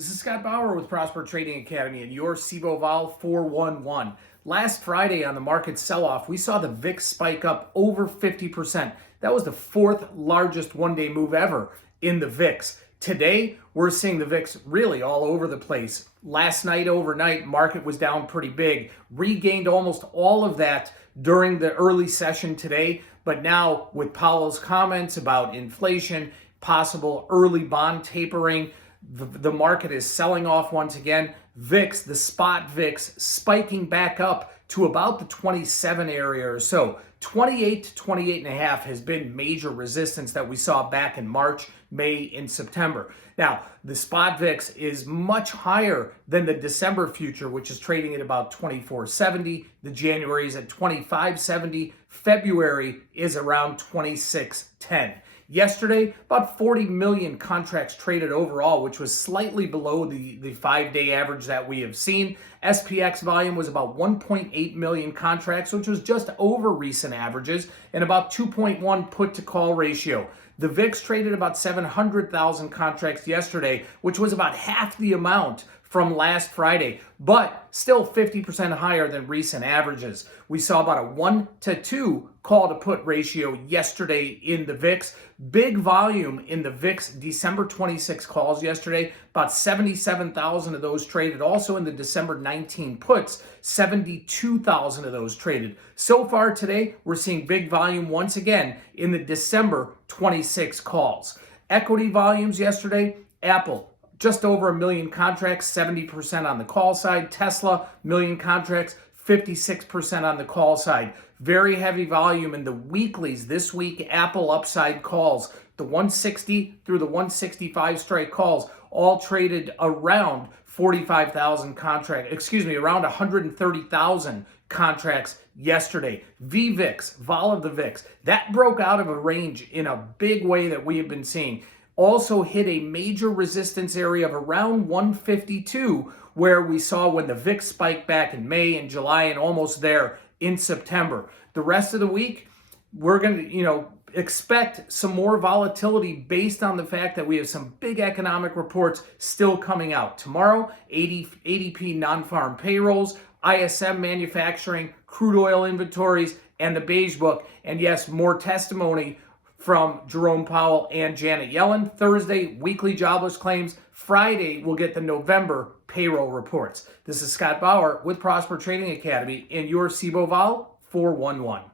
This is Scott Bauer with Prosper Trading Academy and your SIBO Vol 411. Last Friday on the market sell-off, we saw the VIX spike up over 50%. That was the fourth largest one-day move ever in the VIX. Today, we're seeing the VIX really all over the place. Last night, overnight, market was down pretty big. Regained almost all of that during the early session today. But now, with Powell's comments about inflation, possible early bond tapering, the market is selling off once again. VIX, the spot VIX, spiking back up to about the 27 area or so. 28 to 28 and a half has been major resistance that we saw back in March, May, and September. Now, the spot VIX is much higher than the December future, which is trading at about 24.70. The January is at 25.70. February is around 26.10. Yesterday, about 40 million contracts traded overall, which was slightly below the 5-day average that we have seen. SPX volume was about 1.8 million contracts, which was just over recent averages, and about 2.1 put-to-call ratio. The VIX traded about 700,000 contracts yesterday, which was about half the amount from last Friday, but still 50% higher than recent averages. We saw about a 1 to 2 call to put ratio yesterday in the VIX. Big volume in the VIX December 26 calls yesterday, about 77,000 of those traded. Also in the December 19 puts, 72,000 of those traded. So far today, we're seeing big volume once again in the December 26 calls. Equity volumes yesterday, Apple, just over 1 million contracts, 70% on the call side. Tesla, million contracts, 56% on the call side. Very heavy volume in the weeklies. This week, Apple upside calls, the 160 through the 165 strike calls, all traded around 45,000 around 130,000 contracts yesterday. VVIX, vol of the VIX, that broke out of a range in a big way that we have been seeing. Also hit a major resistance area of around 152, where we saw when the VIX spiked back in May and July and almost there in September. The rest of the week, we're going to, expect some more volatility based on the fact that we have some big economic reports still coming out. Tomorrow, ADP non-farm payrolls, ISM manufacturing, crude oil inventories, and the Beige Book. And yes, more testimony from Jerome Powell and Janet Yellen. Thursday, weekly jobless claims. Friday, we'll get the November payroll reports. This is Scott Bauer with Prosper Trading Academy and your SIBO Vol 411.